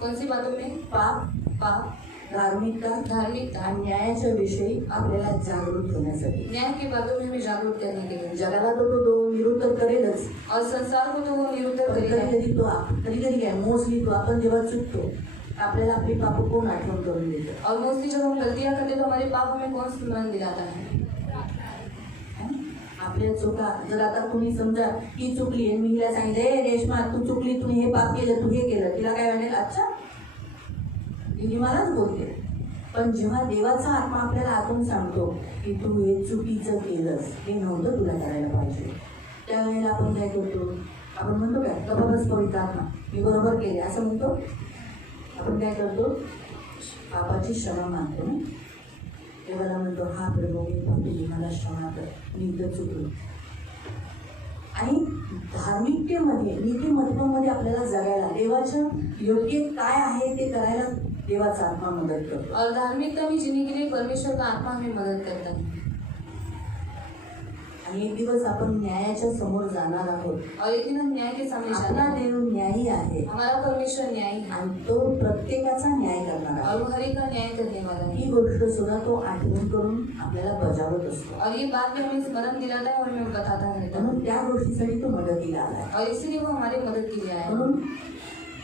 कौन सी बातों में? पाप, पाप, धार्मिकता धार्मिकता, आणि न्यायाच्या विषयी आपल्याला जागृत होण्यासाठी. न्याय के बातों में हमें जागरूक करने के लिए. जगाला तो निरुत्तर करेलच, और संसार को तो वो निरुत्तर पण करेगा. कधी काय मोस्टली तो आपण जेव्हा चुकतो आपल्याला आपली पाप कोण आठवण करून देतं. और मोस्टली जब हम गलतियां करते तो हमारे पाप हमें कौन स्मरण दिलाता है. आपल्या चुका जर आता तुम्ही समजा ही चुकली आणि मी हिला सांगितलं ए रेश्मा तू चुकली, तू हे पाप केलं, तू हे केलं, तिला काय म्हणेल अच्छा तिने मलाच बोलते. पण जेव्हा देवाचा आत्मा आपल्याला आतून सांगतो की तू हे चुकीचं केलंस, हे नव्हतं तुला करायला पाहिजे, त्यावेळेला आपण काय करतो? आपण म्हणतो काय गप्पा पवित्र आत्मा मी बरोबर केले असं म्हणतो. आपण काय करतो? पापाची क्षमा मागतो ना. देवाला म्हणतो हा प्रभू मी पापी, मला क्षमा कर, मी इथं चुकलो. आणि धार्मिकतेमध्ये नीतिमत्वामध्ये आपल्याला जगायला देवाचं योग्य काय आहे ते करायला देवाचा आत्मा मदत करतो. और धार्मिकता में जीने के लिए परमेश्वर का आत्मा हमें मदद करता है. आणि एक दिवस आपण न्यायाच्या समोर जाणार आहोत. और एक दिन हम न्याय के सामने आपला जाना है. देव न्यायी आहे हमारा परमेश्वर न्यायी है आणि तो प्रत्येकाचा न्याय करणार आहे. और वो हर एक का न्याय करने वाला है. ही गोष्ट सुद्धा तो आठवण करून आपल्याला बजावत असतो. और ये बात भी हमें स्मरण दिलाता है और हमें बताता रहता है. म्हणून त्या गोष्टीसाठी तो मदतीला आलाय. और इसीलिए वो हमारी मदद के लिए आया है. म्हणून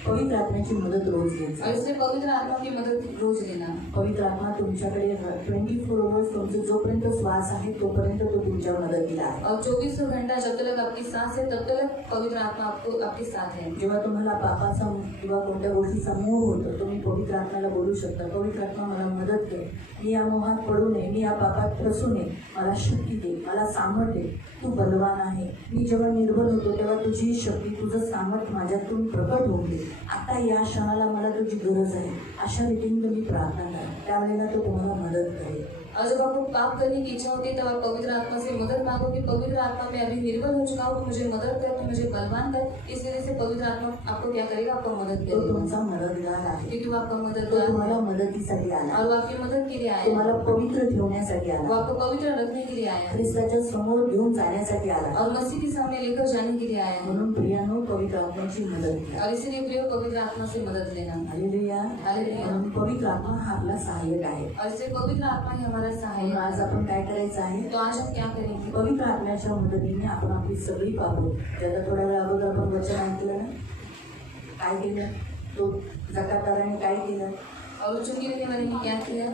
पवित्र आत्म्याची मदत रोज और घ्यायची. इसलिए पवित्र आत्मा की मदद रोज लेना. पवित्र आत्मा तुमच्याकडे 24 आवर्स तुमचा जोपर्यंत श्वास आहे तोपर्यंत तो तुमच्या मदतीला आहे. और 24 घंटा जब तक आपकी सांस है तब तक पवित्र आत्मा आपको आपके साथ है. जेव्हा तुम्हाला पापाचा किंवा कोणत्या गोष्टीचा मोह होतो तुम्ही पवित्र आत्म्याला बोलू शकता, पवित्र आत्मा मला मदत कर, मी या मोहात पडू नये, मी या पापात फसू नये, मला शक्ती दे, मला सामर्थ्य दे, तू बलवान आहे. मी जेव्हा निर्बल होतो तेव्हा तुझी शक्ती, तुझं सामर्थ्य माझ्यातून प्रकट होऊन दे. आता या क्षणाला मला तुझी गरज आहे, अशा रीतीने तुम्ही प्रार्थना करा, त्यावेळेला तो तुम्हाला मदत करेल. और जब आपको पाप करने की इच्छा होती है तब आप पवित्र आत्मा से मदद मांगो कि पवित्र आत्मा मैं अभी निर्बल हो चुका हूँ, तो मुझे मदद कर, तो मुझे बलवान कर. इस वजह से पवित्र आत्मा आपको क्या करेगा? आपको मदद तो करेगा. तुमचा मदतगार आहे. क्योंकि वो आपका तो मददगार तुम्हाला है मदतीसाठी आला, और वो आपकी मदद के लिए आया है. तुम्हाला पवित्र ठेवण्यासाठी वो आला, आपको पवित्र रखने के लिए आया है ख्रिस्ताच्या समोर घेऊन जाण्यासाठी आला. और मसीह के सामने लेकर जाने के लिए आया है. म्हणून प्रियानो पवित्र आत्म्याची मदत घ्या. और इसीलिए प्रिय पवित्र आत्मा से मदद लेना. हालेलुया. हालेलुया. म्हणून पवित्र आत्मा हा आपला सहाय्यक आहे. और इसलिए पवित्र आत्मा ही हमारा सहायक म्हणून आज है. आपण काय करायचं आहे? तो आज हम क्या करेंगे? पवित्र आत्म्याच्या मदतीने आपण आपली सगळी पापं, ज्याला थोड्या वेळा अगोदर आपण वचन ऐकलं ना, काय केलं? तो जकातदाराने काय केलं? और चुंगी लेने वाले ने क्या किया?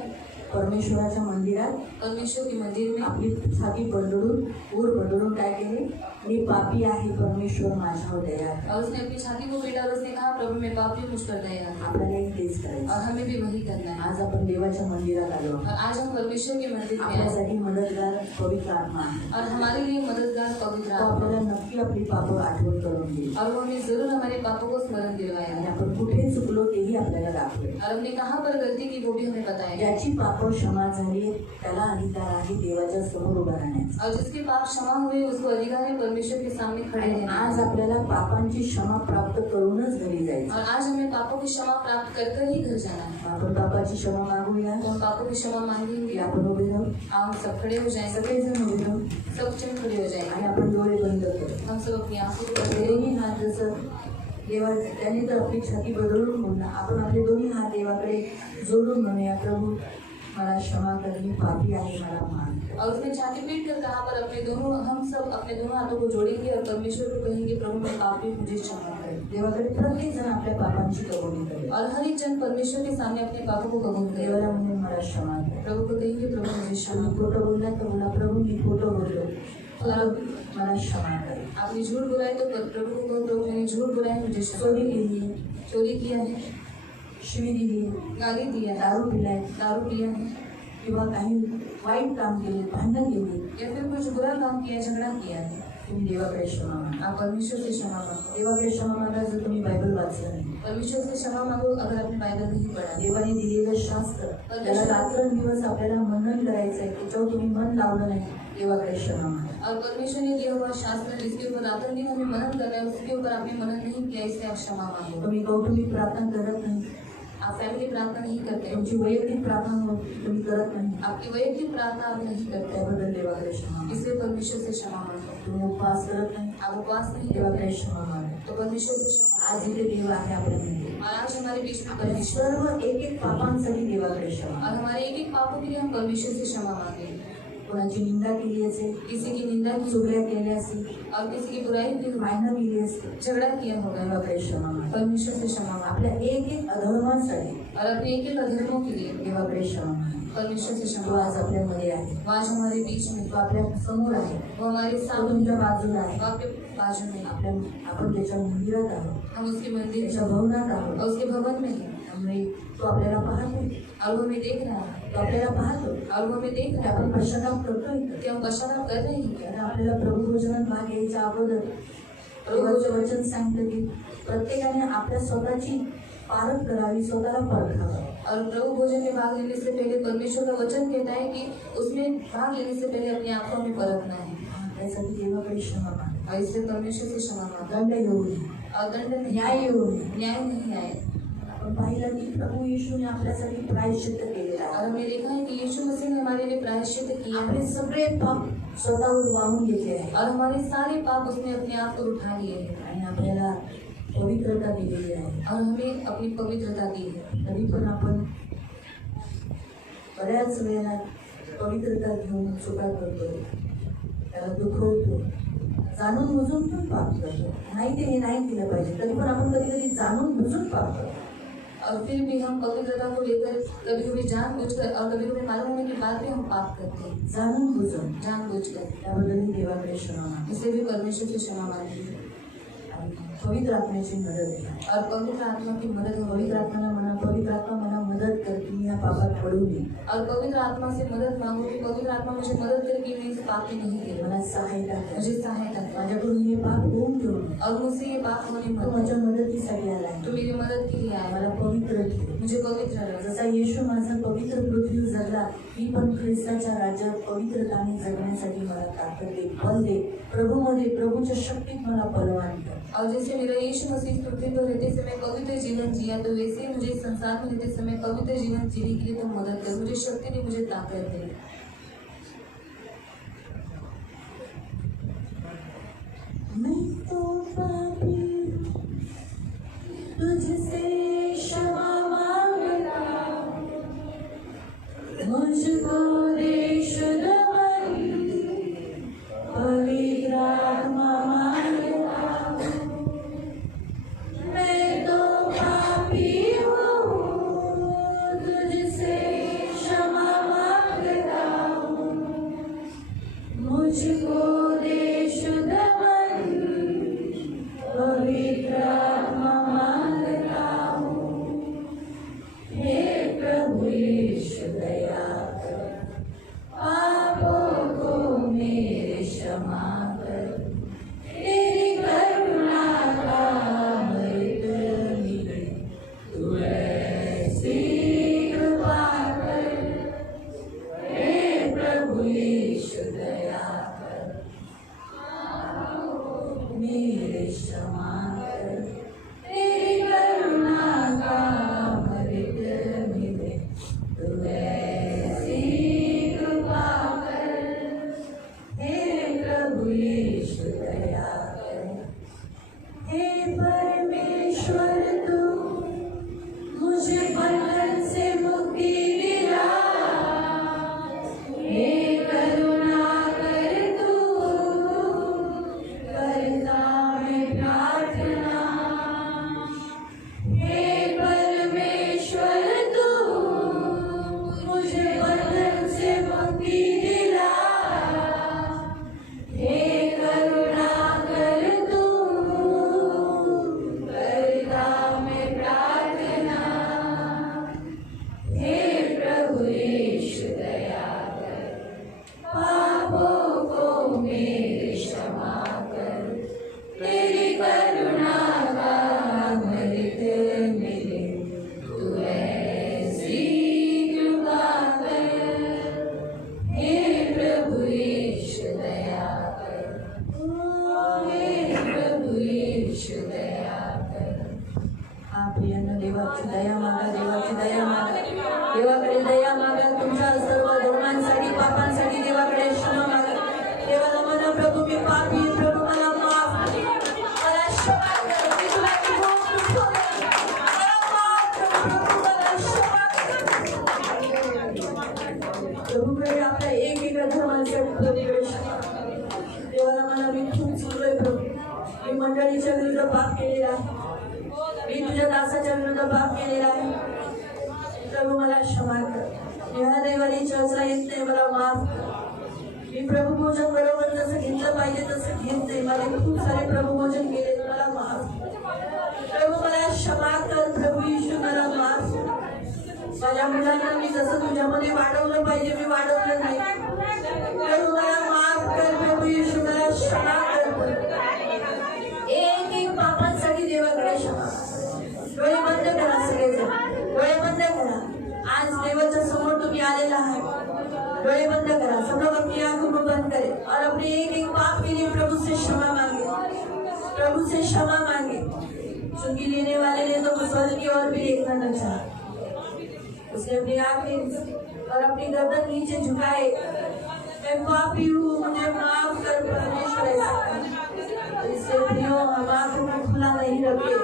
परमेश्वराच्या मंदिरात परमेश्वर के मंदिर में आपली छाती बंडळून बंडळून काय केले? मी पापी आहे, परमेश्वर माझ्यावर दया कर. और उसने अपनी छाती को पीटा और उसने कहा प्रभु मैं पापी, मुझ पर दया कर. आपल्यालाही तेच करायचं. और हमें भी वही करना है. आज आपण देवाच्या मंदिरात आलो. और आज हम परमेश्वर के मंदिर में आए आपल्यासाठी मदतगार पवित्र आत्मा आहे. और हमारे लिए मददगार पवित्र तो आत्मा आपल्याला नक्की आपली पापं आठवण करून देईल और वो हमें जरूर हमारे पापों को स्मरण दिलवाएगा. आणि आपण कुठे चुकलो तेही आपल्याला दाखवेल. और हमने कहाँ पर गलती की वो भी हमें बताएगा. ज्याची पापं क्षमा झाली त्याला अधिकार आहे देवाच्या समोर उभा राहण्याचा. और जिसके पाप क्षमा हुए उसको अधिकार है परमेश्वर के सामने खड़े आणि रहने आज का. आपल्याला पापांची क्षमा प्राप्त करूनच घरी जायचं. और आज हमें पापों की क्षमा प्राप्त कर कर ही घर जाना है. आपण पापाची क्षमा मागूया. तो हम पापों की क्षमा मांगेंगे. आपण उभे राहू, आओ हम सब खड़े हो जाएंगे. सगळेजण उभे राहू सब जन खड़े हो जाएंगे. आणि आपण डोळे बंद करू. हम सब अपनी आंखों को बंद करेंगे. दोन्ही हात जसं देवा त्यांनी तर आपली छाती बदलून म्हणून आपण आपले दोन्ही हात देवाकडे जोडून म्हणूया, प्रभू मला क्षमा कर, मी पापी आहे, मला मान कर. और उसने छाती पीट कर कहा, पर हम सब अपने दोनों हाथों को जोड़ेंगे और परमेश्वर को कहेंगे, प्रभु मैं पापी हूँ, मुझे क्षमा करें. देवाकडे प्रत्येक जण आपल्या पापांची कबुली करेल. और हर एक जन परमेश्वर के सामने अपने पापों को कबूल करे. देवाला म्हणून मला क्षमा कर. प्रभु को कहेंगे, प्रभु मुझे क्षमा तुम्ही करो. खोटं बोलला तर बोला, प्रभु मी खोटं बोललो, मला क्षमा कर. आपने झूठ बोला है तो प्रभु को कहो, प्रभु मैंने झूठ बोला है, मुझे क्षमा चोरी करो. केली आहे, चोरी किया है, शिवी दिली, गाली दिया है, दारू पिलाय, दारू पिया है, किंवा काही वाईट काम केले, भांडण केली, या फिर कुछ बुरा काम किया, झगड़ा किया है, तुम्ही देवाकडे क्षमा मागा. आप परमेश्वर से क्षमा मांगो. देवाकडे क्षमा मागा जर तुम्ही बायबल वाचलं नाही. परमेश्वर से क्षमा मांगो अगर आपने बाइबल नहीं पढ़ा. देवाने दिलेलं शास्त्र त्याला रात्रंदिवस आपल्याला मनन करायचं आहे, त्याच्यावर तुम्ही मन लावलं नाही. देवाकडे क्षमा मागा. और परमेश्वर ने दिया हुआ शास्त्र जिसके ऊपर रात दिन हमें मनन करना है, उसके ऊपर आपने मनन नहीं किया, इसलिए आप क्षमा मांगो. तुम्ही कौटुंबिक प्रार्थना करत नाही, आप फैमिली प्रार्थना नहीं करते, तुमची वैयक्तिक प्रार्थना तुम्ही करत नाही, आपकी वैयक्तिक प्रार्थना आप नहीं करते, त्याबद्दल देवाकडे क्षमा मागा. इसलिए परमेश्वर से क्षमा मांगो. तुम्ही उपवास करत नाही, आप उपवास नहीं देवाकडे करते क्षमा मागा. तो परमेश्वर से क्षमा आज मांगो. इथे देव आहे आपल्यामध्ये. और आज हमारे बीच में आपल्या परमेश्वर सर्व एक एक पापांसाठी देवाकडे क्षमा और मागा. हमारे एक एक पापों के लिए हम परमेश्वर से क्षमा मांगे. कोणाची निंदा केली असेल, किसी की निंदा की चुगल्या केल्या असेल, और किसी की बुराई की मायनं केली असेल, झगड़ा किया होगा, देवाकडे क्षमा मागा. परमेश्वर से क्षमा मांगो. आपल्या एक एक अधर्मांसाठी और अपने एक एक अधर्मों के लिए देवाकडे क्षमा मागा. परमेश्वर से तो क्षमा आज मांगो. आपल्यामध्ये आहे, वो आज हमारे बीच में, तो आपल्या समोर आहे, वो हमारे तो सामने, तुमच्या बाजूला आहे. वो आपके बाजू में है. आपण त्याच्या मंदिरात आहोत, हम उसके मंदिर त्याच्या में भवनात आहोत. और उसके भवन में है, त्यामुळे तो आपल्याला पाहतो, और वो हमें देख रहा है, तो आपल्याला पाहतो. और वो हमें देख की रहा है आपण पश्चाताप करतोय कि हम पश्चाताप कर रहे हैं. कारण आपल्याला प्रभू भोजनात भाग घ्यायच्या अगोदर प्रभूचं वचन सांगतं की प्रत्येकाने आपल्या स्वतःची पारख करावी, स्वतःला परखावं. और प्रभु भोजन में भाग लेने से पहले परमेश्वर का वचन कहता है कि उसमें भाग लेने से पहले अपने आप को हमें परखना है. त्यासाठी देवाकडे क्षमा मागा. और इसलिए परमेश्वर से क्षमा मांगो. दंड येऊ नये, और दंड नहीं, न्याय येऊ नये. न्याय नहीं आए. आपण पाहिलं की प्रभू येशूने आपल्यासाठी प्रायश्चित्त केलेलं और आहे. हमने देखा है कि यीशु मसीह ने हमारे लिए प्रायश्चित किया आपले है सगळे पाप स्वतःवर वाहून घेतले आहे और हमारे सारे पाप उसने अपने आप पर उठा लिए हैं आणि आपल्याला पवित्रता दिलेली आहे. और हमें अपनी पवित्रता दी है. तरी पण आपण बऱ्याच वेळेला पवित्रता घेऊन चुका करतो, त्याला दुखवतो, जाणून बुजून पण पाप करतो. नाही ते हे नाही केलं पाहिजे, तरी पण आपण कधी कधी जाणून बुजून पाप करतो. और फिर भी हम पवित्रता को लेकर कभी कभी जानबूझकर और कभी कभी मालूम होने के बाद भी हम पाप करते हैं, जाणून बुजून. जानबूझकर. त्याबद्दल देवाकडे क्षमा मागा. इसलिए भी परमेश्वर से क्षमा मांगी आणि पवित्र आत्म्याची मदत घ्या. और पवित्र आत्मा की मदद हो. पवित्र आत्माला म्हणा, पवित्र आत्मा मला मदत कर की मी या पापात पडू नये. और पवित्र आत्मा से मदद मांगो कि पवित्र आत्मा मुझे मदद करे कि मैं इस पाप में नहीं गिरूं. मला सहायता कर. मुझे सहायता कर माझ्याकडून हे पाप होऊन देऊ नये. और मुझसे ये पाप होने तो मत माझ्या दे. मदतीसाठी आलाय. तो मेरी मदद के लिए आया. मला पवित्र ठेव. मुझे पवित्र रख. जसा येशू माझा पवित्र पृथ्वी जगला, मी पण ख्रिस्ताच्या राज्यात पवित्रताने जगण्यासाठी मला ताकद दे, बल दे. प्रभूमध्ये, प्रभूच्या शक्तीत मला बलवान कर. और जैसे मेरा यीशु मसीह इस पृथ्वी पर रहते समय पवित्र जीवन जिया, तो वैसे ही मुझे इस संसार में रहते समय पवित्र जीवन जीने के लिए तुम मदद कर. मुझे शक्ति दे, मुझे ताकत दे. मैं तो पापी तुझसे क्षमा मांगता हूँ, मुझको दे शुद्ध मन, पवित्र आत्मा मांगता हूँ. मैं तो पापी हूँ, तुझसे क्षमा मांगता हूँ, मुझको दे शुद्ध मन, पवित्र आत्मा मांगता हूँ. हे प्रभु यीशु दया कर, पापों को मेरे क्षमा कर. तेरी करुणा का अमृत मिले, तू ऐसी कृपा कर. हे प्रभु यीशु दया कर, मेरे क्षमा कर. तेरी करुणा का अमृत मिले, तू ऐसी कृपा कर. हे प्रभु यीशु दया कर. हे परमेश्वर तू मुझे बंधन से मुक्ति दिला, महाप्रियानं देवाची दया मागा, देवाची दया मागा, देवाकडे दया मागा. तुमच्या सर्व धर्मांसाठी पापांसाठी देवाकडे क्षमा मागा. देवाला म्हणा, प्रभू मी पापी आहे, प्रभू मला माफ कर. मला क्षमा कर. मी तुला खूप चुकवलं. मला माफ कर, प्रभू मला क्षमा कर. प्रभूकडे आपल्या एक धर्मांसाठी प्रभूकडे क्षमा. देवाला म्हणा, मी खूप चुकलोय प्रभू. मी मंडळीच्या विरुद्ध पाप केलेला आहे. मी तुझ्या दासाच्या विरुद्ध पाप केलेला आहे. प्रभू मला क्षमा कर. ह्या देवानी चर्चला येत नाही, मला माफ कर. मी प्रभू भोजन बरोबर जसं घेतलं पाहिजे तसं घेत नाही. माझे खूप सारे प्रभू भोजन केले, मला माफ कर. प्रभू मला क्षमा कर. प्रभू येशू मला माफ कर. माझ्या मुलांना मी जसं तुझ्यामध्ये वाढवलं पाहिजे मी वाढवलं नाही. प्रभू मला माफ कर. प्रभू येशू मला क्षमा कर. एक पापांसाठी देवाकडे क्षमा. डोळे बंद करा सगळेजण, डोळे बंद करा. आज देवाच्या समोर तुम्ही आलेला आहात. डोळे बंद करा. सब लोग अपनी आंखों को बंद करें और अपने एक पाप के लिए प्रभु से क्षमा मांगे. प्रभु से क्षमा मांगे. चुंगी लेने वाले ने तो स्वर्ग की ओर भी देखना न चाहा. उसने अपनी आंखें और अपनी गर्दन नीचे झुकाए. मैं पापी हूँ, मुझे माफ कर परमेश्वर. ऐसा इससे प्रियो हम आंखों को खुला नहीं रखे.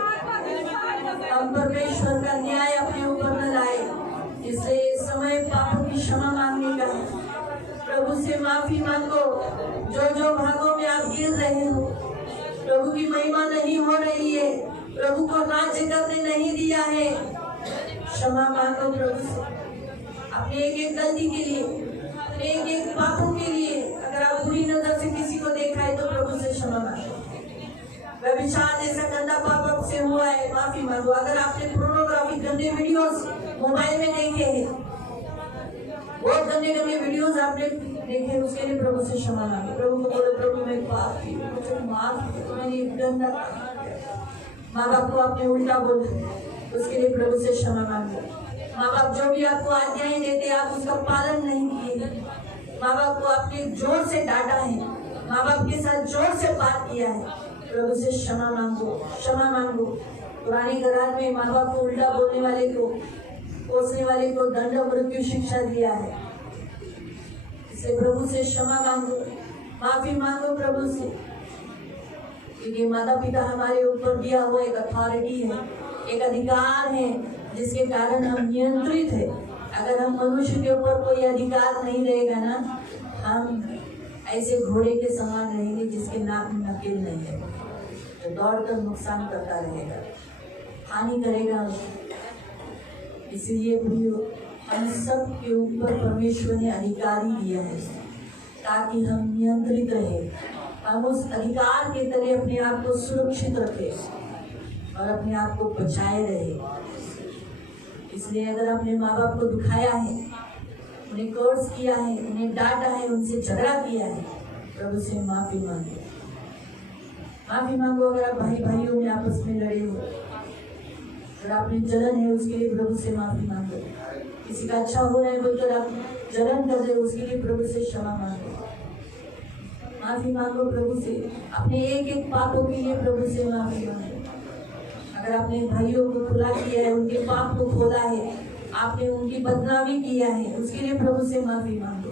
हम परमेश्वर का न्याय अपने ऊपर न लाए. इसलिए इस समय पापों की क्षमा मांगने का है. प्रभु से माफी मांगो. जो जो भागों में आप गिर रहे हो, प्रभु की महिमा नहीं हो रही है, प्रभु को राज्य करने नहीं दिया है, क्षमा मांगो प्रभु से. अपने एक गलती के लिए, अपने एक पापों के लिए अगर आप बुरी नजर से किसी को देखा है तो प्रभु से क्षमा मांगो. व्यभिचार जैसा गंदा पाप आपसे हुआ है, माफी मांगो. अगर आपने पोर्नोग्राफी गंदे वीडियोस मोबाइल में देखे हैं, बहुत गंदे गंदे वीडियोस आपने देखे, उसके लिए प्रभु से क्षमा मांगो. प्रभु को बोलो, प्रभु मैं पापी हूँ, मुझे माफ कर. मैंने गंदा माँ बाप को आपने उल्टा बोला, उसके लिए प्रभु से क्षमा मांगो. माँ बाप जो भी आपको आज्ञाएं देते आप उसका पालन नहीं किए. माँ बाप को आपने जोर से डांटा है, माँ बाप के साथ जोर से बात किया है, प्रभु से क्षमा मांगो, क्षमा मांगो. पुराने घरात में माँ बाप को उल्टा बोलने वाले को, कोसने वाले को दंड मृत्यु शिक्षा दिया है. इससे प्रभु से क्षमा मांगो, माफी मांगो प्रभु से. क्योंकि माता पिता हमारे ऊपर दिया हुआ एक अथॉरिटी है, एक अधिकार है जिसके कारण हम नियंत्रित है. अगर हम मनुष्य के ऊपर कोई अधिकार नहीं रहेगा ना, हम ऐसे घोड़े के समान रहेंगे जिसके नाक में नकेल नहीं है, तो दौड़कर नुकसान करता रहेगा, हानि करेगा. इसलिए प्रियो, हम सब के ऊपर परमेश्वर ने अधिकारी दिया है ताकि हम नियंत्रित रहे. हम उस अधिकार के तरह अपने आप को सुरक्षित रखें और अपने आप को बचाए रहे. इसलिए अगर आपने माँ बाप को दुखाया है, उन्हें कर्ज किया है, उन्हें डांटा है, उनसे झगड़ा किया है, प्रभु से माफी मांगो, माफी मांगो. अगर आप भाई भाइयों में आपस में लड़े हो, अगर आपने जलन है, उसके लिए प्रभु से माफी मांगो. किसी का अच्छा हो रहा है बोलकर आप जलन कर रहे हो, उसके लिए प्रभु से क्षमा मांगो, माफी मांगो प्रभु से. अपने एक पापों के लिए प्रभु से माफी मांगो. अगर आपने भाइयों को खुला किया है, उनके पाप को खोला है, आपने उनकी बदनामी किया है, उसके लिए प्रभु से माफी मांगो.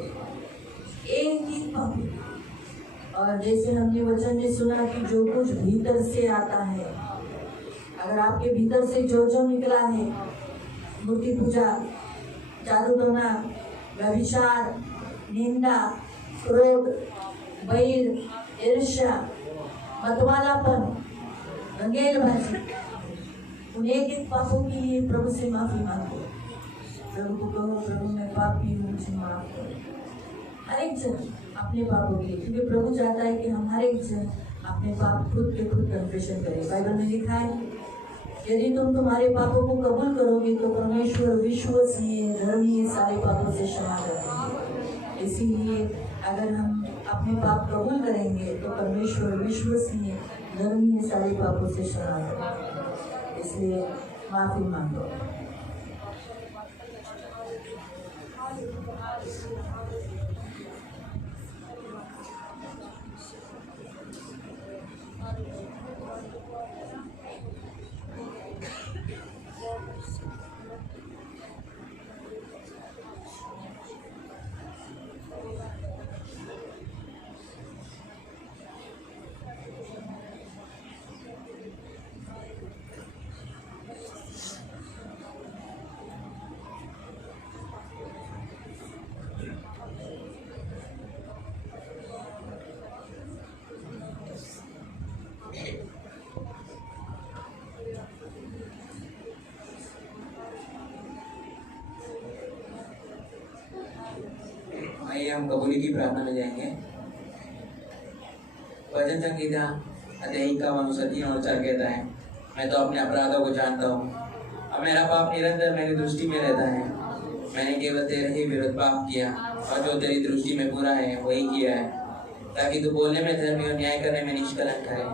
एक ही पापी. और जैसे हमने वचन में सुना कि जो कुछ भीतर से आता है, अगर आपके भीतर से जो जो निकला है, मूर्ति पूजा, जादू टोना, व्यभिचार, निंदा, क्रोध, बैर, ईर्ष्या, मतवालापन, रंगेलबाजी, उन एक पापों के लिए प्रभु से माफी मांगो. प्रभु को कहो, प्रभु मैं पापी हूँ, मुझे माफ करो. हर एक जन अपने पापों के लिए, क्योंकि प्रभु चाहता है कि हम हर एक जन अपने पाप खुद के खुद कन्फेशन करें. बाइबल में लिखा है, यदि तुम तुम्हारे पापों को कबूल करोगे तो परमेश्वर विश्वसनीय धर्मी सारे पापों से क्षमा करेंगे. इसीलिए अगर हम अपने पाप कबूल करेंगे तो परमेश्वर विश्वसनीय धर्मी सारे पापों से क्षमा करेंगे. इसलिए माफी मांगो. हम कबूली की प्रार्थना में जाएंगे। भजन संगीता अध्याय 51:3-4 कहता है, मैं तो अपने अपराधों को जानता हूँ, अब मेरा पाप निरंतर मेरी दृष्टि में रहता है। मैंने केवल तेरे ही विरुद्ध पाप किया और जो तेरी दृष्टि में बुरा है वही किया है, ताकि तू बोलने में धर्मी और न्याय करने में निष्कलंक ठहरे।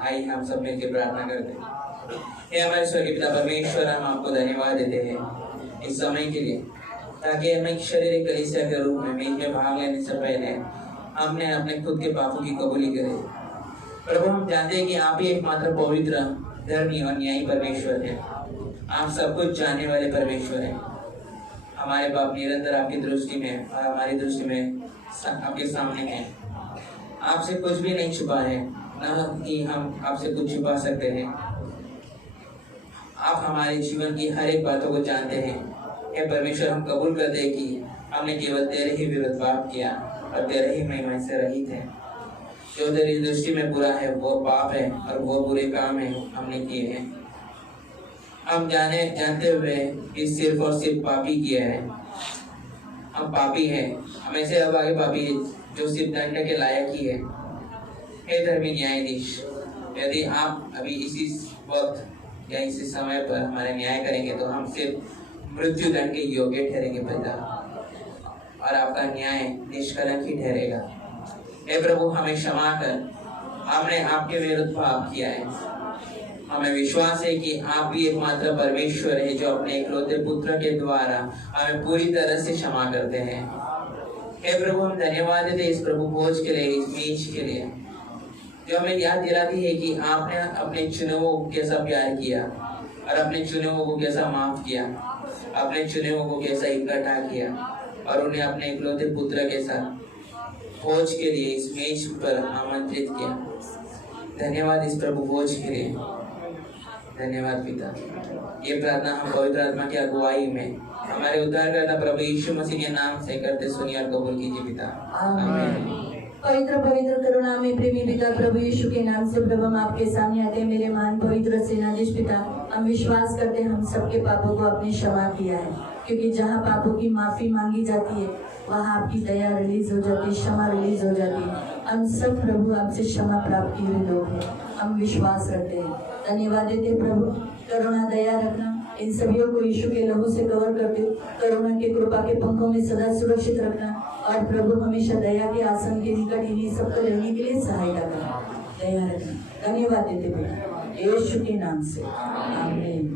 आइए हम सब मिलकर प्रार्थना करते हैं। हे हमारे स्वर्गीय पिता परमेश्वर, हम आपको धन्यवाद देते हैं इस समय के लिए, ताकि हम एक शारीरिक कलीसिया के रूप में मेज में भाग लेने से पहले हमने अपने खुद के पापों की कबूली करे। प्रभु, हम जानते हैं कि आप ही एकमात्र पवित्र, धर्मी और न्यायी परमेश्वर हैं। आप सब कुछ जानने वाले परमेश्वर हैं। हमारे पाप निरंतर आपकी दृष्टि में और हमारी दृष्टि में आपके सामने हैं। आपसे कुछ भी नहीं छुपा है, न कि हम आपसे कुछ छुपा सकते हैं। आप हमारे जीवन की हर एक बातों को जानते हैं। हे परमेश्वर, हम कबूल करते हैं कि हमने केवल तेरे ही विरुद्ध पाप किया और तेरे ही महिमा से रहित है। जो तेरी दृष्टि में बुरा है वो पाप है और वो बुरे काम है हमने किए हैं। हम जानते हुए कि सिर्फ और सिर्फ पापी किया है। हम पापी हैं, हमें से अब आगे पापी जो सिर्फ दंड के लायक ही है। हे धर्मी न्यायाधीश, यदि आप अभी इसी वक्त या इसी समय पर हमारे न्याय करेंगे तो हम सिर्फ मृत्यु दंड के योग्य ठहरेंगे पिता, और आपका न्याय निष्कलंक ही ठहरेगा। हे प्रभु, हमें क्षमा कर, हमने आपके विरुद्ध पाप किया है। हमें विश्वास है कि आप भी एकमात्र परमेश्वर है जो अपने इकलौते पुत्र के द्वारा हमें पूरी तरह से क्षमा करते हैं। हे प्रभु, हम धन्यवाद देते इस प्रभु भोज के लिए, इस मेज के लिए, जो हमें याद दिलाती है कि आपने अपने चुनावों को कैसा प्यार किया और अपने चुनावों को कैसा माफ किया, अपने चुनावों को कैसा इकट्ठा किया और उन्हें अपने इकलौते पुत्र के साथ भोज के लिए इस मेज पर आमंत्रित किया। धन्यवाद इस प्रभु भोज के लिए। धन्यवाद पिता। ये प्रार्थना हम पवित्र आत्मा की अगुवाई में हमारे उद्धारकर्ता प्रभु यीशु मसीह के नाम से करते सुनिए और कबूल कीजिए पिता। आमीन। पवित्र पवित्र करुणा में प्रेमी पिता प्रभु यीशु के नाम से प्रभु हम आपके सामने आते हैं। मेरे महान पवित्र सेनाधीश पिता, हम विश्वास करते हैं हम सबके पापों को आपने क्षमा किया है, क्योंकि जहाँ पापों की माफी मांगी जाती है वहाँ आपकी दया रिलीज हो जाती है, क्षमा रिलीज हो जाती है। हम सब प्रभु आपसे क्षमा प्राप्त किए हुए लोग हैं, हम विश्वास रखते हैं। धन्यवाद देते प्रभु, करुणा दया रखना, इन सभी को यीशु के लहू से कवर करते, करुणा के कृपा के पंखों में सदा सुरक्षित रखना, और प्रभु हमेशा दया के आसन के निकट इन्हीं सबको रहने के लिए सहायता करना, दया रखना। धन्यवाद देते प्रभु यीशु के नाम से, आमीन।